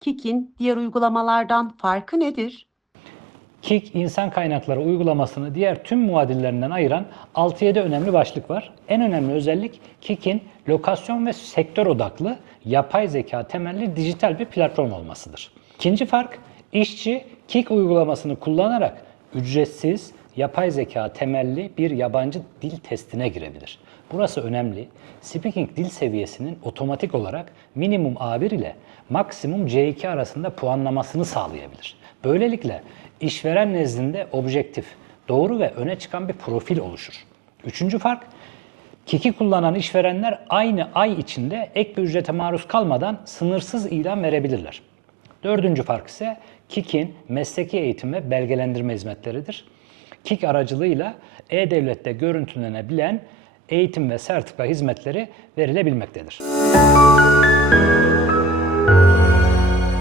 Kik'in diğer uygulamalardan farkı nedir? Kik insan kaynakları uygulamasını diğer tüm muadillerinden ayıran 6-7 önemli başlık var. En önemli özellik Kik'in lokasyon ve sektör odaklı yapay zeka temelli dijital bir platform olmasıdır. İkinci fark işçi Kik uygulamasını kullanarak ücretsiz yapay zeka temelli bir yabancı dil testine girebilir. Burası önemli. Speaking dil seviyesinin otomatik olarak minimum A1 ile maksimum C2 arasında puanlamasını sağlayabilir. Böylelikle işveren nezdinde objektif, doğru ve öne çıkan bir profil oluşur. Üçüncü fark, Kiki kullanan işverenler aynı ay içinde ek bir ücrete maruz kalmadan sınırsız ilan verebilirler. Dördüncü fark ise Kik'in mesleki eğitim ve belgelendirme hizmetleridir. Kik aracılığıyla E-Devlet'te görüntülenebilen eğitim ve sertifika hizmetleri verilebilmektedir.